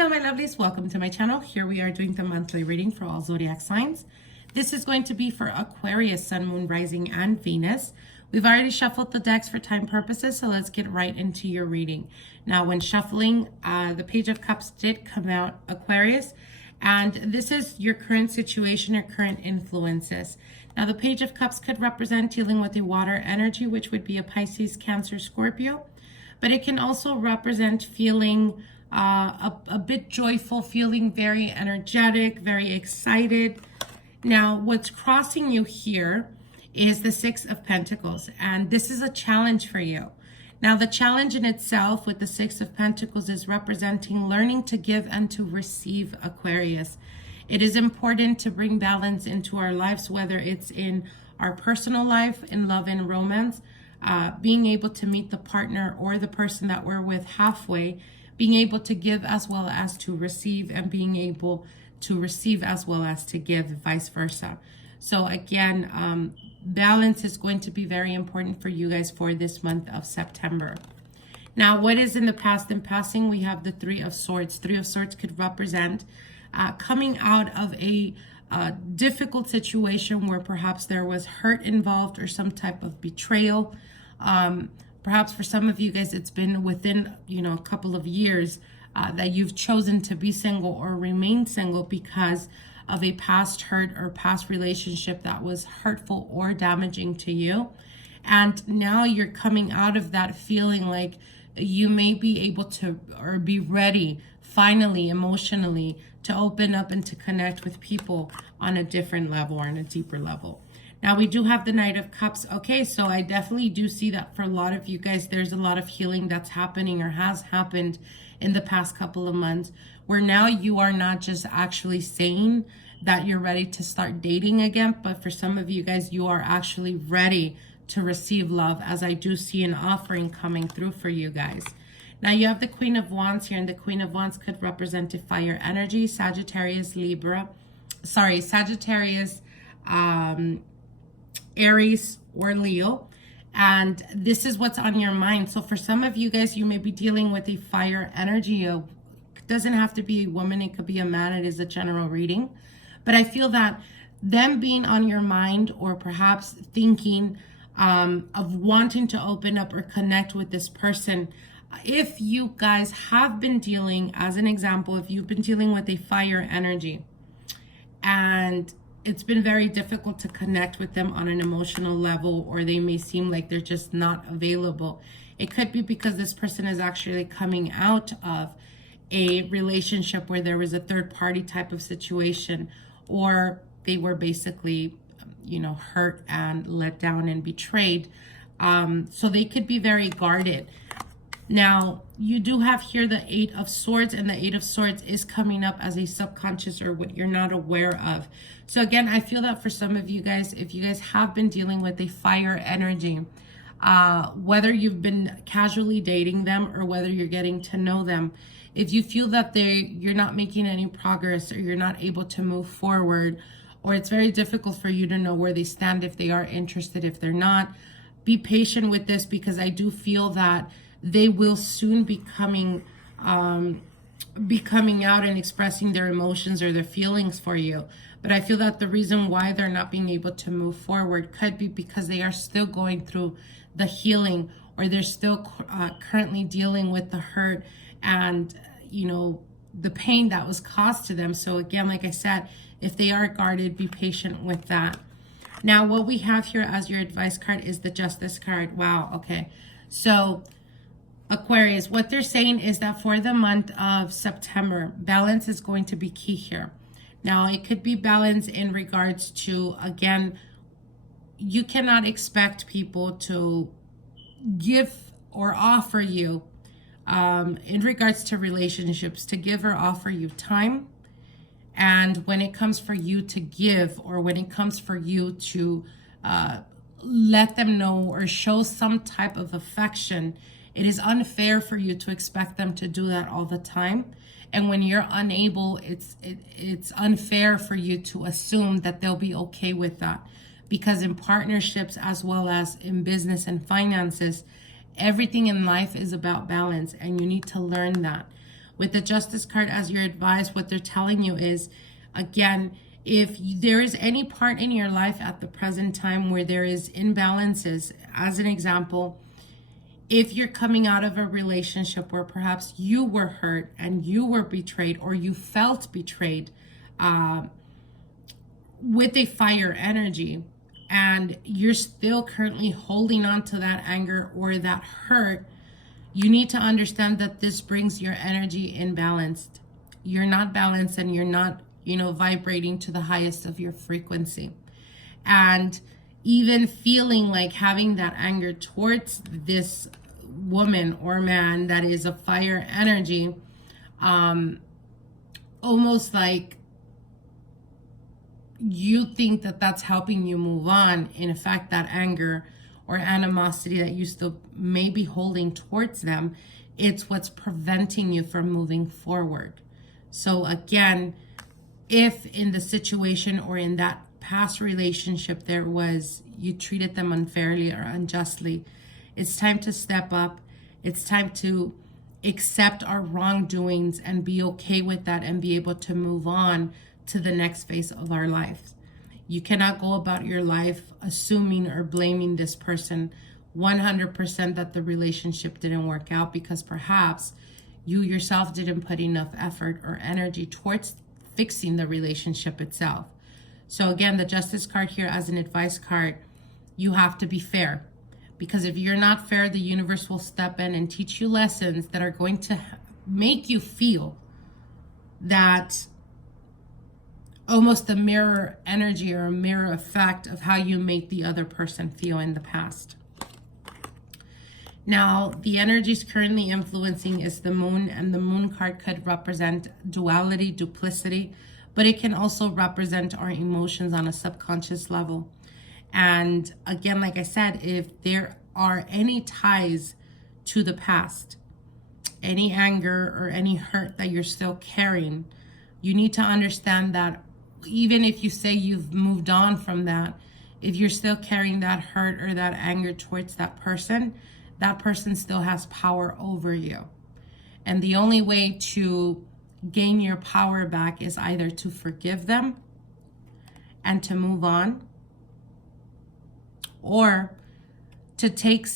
Hello my lovelies, welcome to my channel. Here we are doing the monthly reading for all zodiac signs. This is going to be for Aquarius, Sun, Moon, Rising, and Venus. We've already shuffled the decks for time purposes, so let's get right into your reading. Now when shuffling, the Page of Cups did come out, Aquarius, and this is your current situation or current influences. Now the Page of Cups could represent dealing with a water energy, which would be a Pisces, Cancer, Scorpio, but it can also represent feeling a bit joyful, feeling very energetic, very excited. Now, what's crossing you here is the Six of Pentacles, and this is a challenge for you. Now, the challenge in itself with the Six of Pentacles is representing learning to give and to receive, Aquarius. It is important to bring balance into our lives, whether it's in our personal life, in love and romance, being able to meet the partner or the person that we're with halfway, being able to give as well as to receive, and being able to receive as well as to give, vice versa. So again, balance is going to be very important for you guys for this month of September. Now, what is in the past and passing? We have the Three of Swords. Three of Swords could represent coming out of a difficult situation where perhaps there was hurt involved or some type of betrayal. Perhaps for some of you guys, it's been within, a couple of years that you've chosen to be single or remain single because of a past hurt or past relationship that was hurtful or damaging to you. And now you're coming out of that feeling like you may be able to or be ready finally emotionally to open up and to connect with people on a different level or on a deeper level. Now we do have the Knight of Cups. Okay, so I definitely do see that for a lot of you guys, there's a lot of healing that's happening or has happened in the past couple of months, where now you are not just actually saying that you're ready to start dating again, but for some of you guys, you are actually ready to receive love, as I do see an offering coming through for you guys. Now you have the Queen of Wands here, and the Queen of Wands could represent a fire energy, Sagittarius, Sagittarius, Aries, or Leo. And this is what's on your mind. So for some of you guys, you may be dealing with a fire energy. It doesn't have to be a woman, it could be a man. It is a general reading. But I feel that them being on your mind, or perhaps thinking of wanting to open up or connect with this person, if you guys have been dealing, as an example, if you've been dealing with a fire energy and it's been very difficult to connect with them on an emotional level, or they may seem like they're just not available, it could be because this person is actually coming out of a relationship where there was a third party type of situation, or they were basically, hurt and let down and betrayed. So they could be very guarded. Now, you do have here the Eight of Swords, and the Eight of Swords is coming up as a subconscious or what you're not aware of. So again, I feel that for some of you guys, if you guys have been dealing with a fire energy, whether you've been casually dating them or whether you're getting to know them, if you feel that you're not making any progress, or you're not able to move forward, or it's very difficult for you to know where they stand, if they are interested, if they're not, be patient with this, because I do feel that they will soon be coming out and expressing their emotions or their feelings for you. But I feel that the reason why they're not being able to move forward could be because they are still going through the healing, or they're still currently dealing with the hurt and, the pain that was caused to them. So again, like I said, if they are guarded, be patient with that. Now, what we have here as your advice card is the Justice card. Wow, okay. So Aquarius, what they're saying is that for the month of September, balance is going to be key here. Now, it could be balance in regards to, again, you cannot expect people to give or offer you, in regards to relationships, to give or offer you time. And when it comes for you to give, or when it comes for you to let them know or show some type of affection, it is unfair for you to expect them to do that all the time. And when you're unable, it's unfair for you to assume that they'll be okay with that. Because in partnerships, as well as in business and finances, everything in life is about balance, and you need to learn that. With the Justice card as your advice, what they're telling you is, again, if there is any part in your life at the present time where there is imbalances, as an example, if you're coming out of a relationship where perhaps you were hurt and you were betrayed, or you felt betrayed with a fire energy, and you're still currently holding on to that anger or that hurt, you need to understand that this brings your energy imbalanced. You're not balanced, and you're not, vibrating to the highest of your frequency. And even feeling like having that anger towards this woman or man that is a fire energy, almost like you think that that's helping you move on. In fact, that anger or animosity that you still may be holding towards them, it's what's preventing you from moving forward. So again, if in the situation or in that past relationship you treated them unfairly or unjustly, it's time to step up. It's time to accept our wrongdoings and be okay with that, and be able to move on to the next phase of our lives. You cannot go about your life assuming or blaming this person 100% that the relationship didn't work out, because perhaps you yourself didn't put enough effort or energy towards fixing the relationship itself. So again, the Justice card here as an advice card, you have to be fair. Because if you're not fair, the universe will step in and teach you lessons that are going to make you feel that almost a mirror energy or a mirror effect of how you made the other person feel in the past. Now, the energies currently influencing is the moon, and the moon card could represent duality, duplicity, but it can also represent our emotions on a subconscious level. And again, like I said, if there are any ties to the past, any anger or any hurt that you're still carrying, you need to understand that even if you say you've moved on from that, if you're still carrying that hurt or that anger towards that person still has power over you. And the only way to gain your power back is either to forgive them and to move on, or to take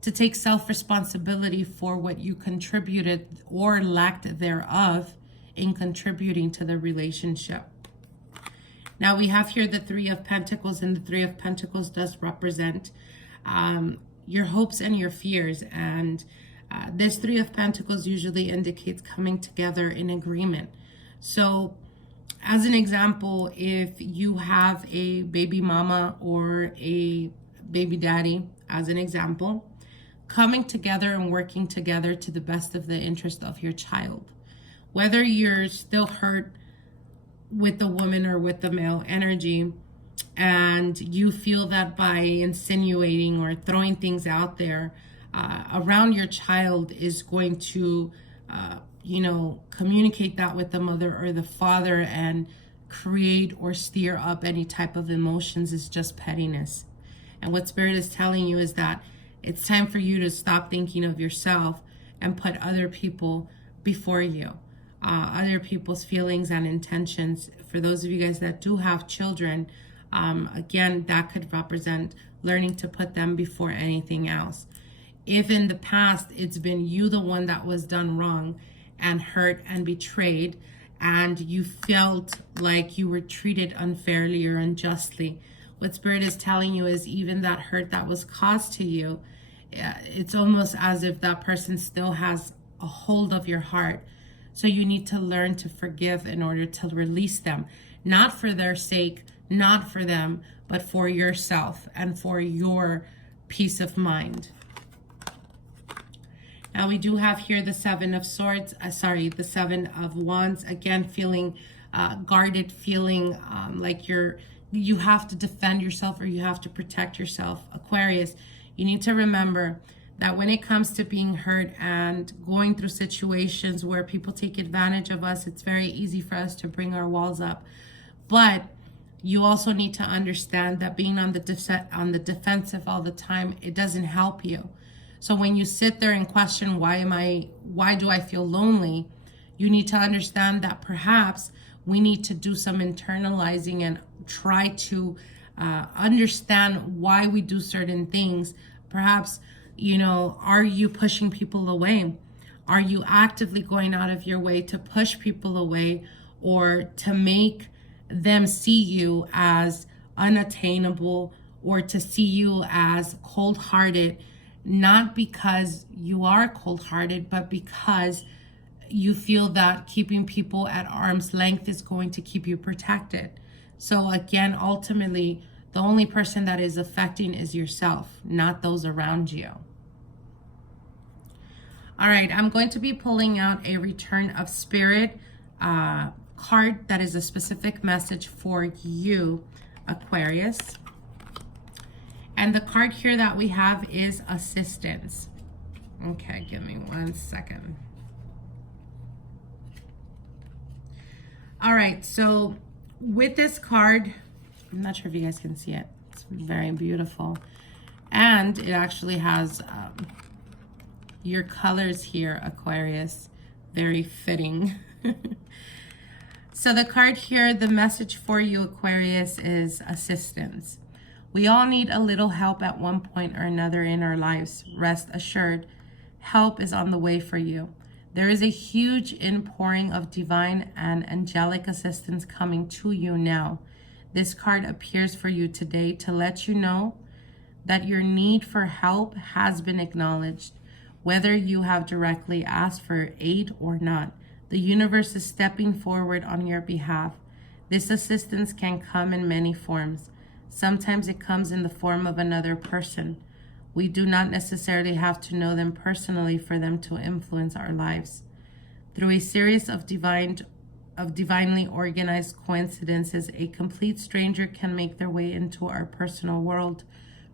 to take self-responsibility for what you contributed or lacked thereof in contributing to the relationship. Now we have here the Three of Pentacles, and the Three of Pentacles does represent your hopes and your fears. And this Three of Pentacles usually indicates coming together in agreement. So as an example, if you have a baby mama or a baby daddy, as an example, coming together and working together to the best of the interest of your child. Whether you're still hurt with the woman or with the male energy, and you feel that by insinuating or throwing things out there around your child is going to communicate that with the mother or the father and create or stir up any type of emotions, is just pettiness. And what Spirit is telling you is that it's time for you to stop thinking of yourself and put other people before you, other people's feelings and intentions. For those of you guys that do have children, again, that could represent learning to put them before anything else. If in the past it's been you the one that was done wrong and hurt and betrayed, and you felt like you were treated unfairly or unjustly, what Spirit is telling you is even that hurt that was caused to you, it's almost as if that person still has a hold of your heart. So you need to learn to forgive in order to release them, not for their sake, not for them, but for yourself and for your peace of mind. Now we do have here the Seven of Swords, the Seven of Wands, again feeling guarded, feeling like you have to defend yourself or you have to protect yourself. Aquarius, you need to remember that when it comes to being hurt and going through situations where people take advantage of us, it's very easy for us to bring our walls up. But you also need to understand that being on the defensive all the time, it doesn't help you. So when you sit there and question, why do I feel lonely? You need to understand that perhaps we need to do some internalizing and try to understand why we do certain things. Perhaps, are you pushing people away? Are you actively going out of your way to push people away or to make them see you as unattainable or to see you as cold-hearted? Not because you are cold-hearted, but because you feel that keeping people at arm's length is going to keep you protected. So again, ultimately, the only person that is affecting is yourself, not those around you. All right, I'm going to be pulling out a Return of Spirit card that is a specific message for you, Aquarius. And the card here that we have is Assistance. Okay, give me 1 second. All right, so with this card, I'm not sure if you guys can see it. It's very beautiful. And it actually has your colors here, Aquarius. Very fitting. So the card here, the message for you, Aquarius, is assistance. We all need a little help at one point or another in our lives. Rest assured, help is on the way for you. There is a huge inpouring of divine and angelic assistance coming to you now. This card appears for you today to let you know that your need for help has been acknowledged. Whether you have directly asked for aid or not, the universe is stepping forward on your behalf. This assistance can come in many forms. Sometimes it comes in the form of another person. We do not necessarily have to know them personally for them to influence our lives. Through a series of divinely organized coincidences, a complete stranger can make their way into our personal world,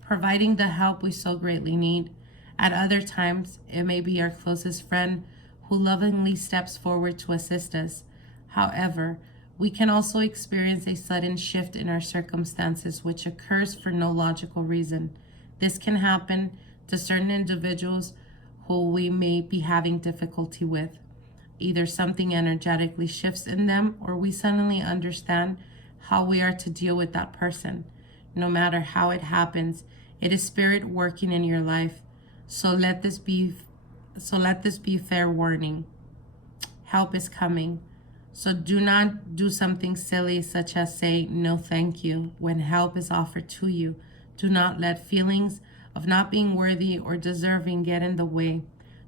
providing the help we so greatly need. At other times, it may be our closest friend who lovingly steps forward to assist us. However, we can also experience a sudden shift in our circumstances, which occurs for no logical reason. This can happen to certain individuals who we may be having difficulty with. Either something energetically shifts in them, or we suddenly understand how we are to deal with that person. No matter how it happens, it is Spirit working in your life. So let this be fair warning. Help is coming. So do not do something silly such as say no thank you when help is offered to you. Do not let feelings of not being worthy or deserving get in the way.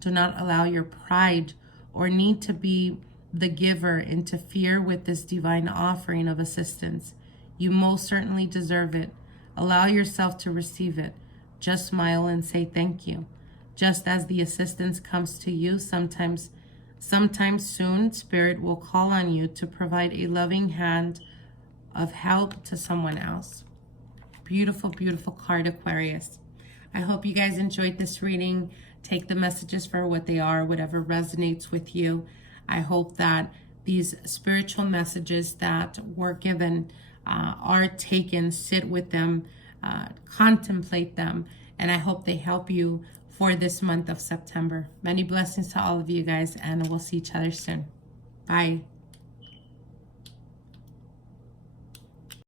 Do not allow your pride or need to be the giver interfere with this divine offering of assistance. You most certainly deserve it. Allow yourself to receive it. Just smile and say thank you. Just as the assistance comes to you, sometime soon, Spirit will call on you to provide a loving hand of help to someone else. Beautiful, beautiful card, Aquarius. I hope you guys enjoyed this reading. Take the messages for what they are, whatever resonates with you. I hope that these spiritual messages that were given are taken, sit with them, contemplate them, and I hope they help you for this month of September. Many blessings to all of you guys, and we'll see each other soon. Bye.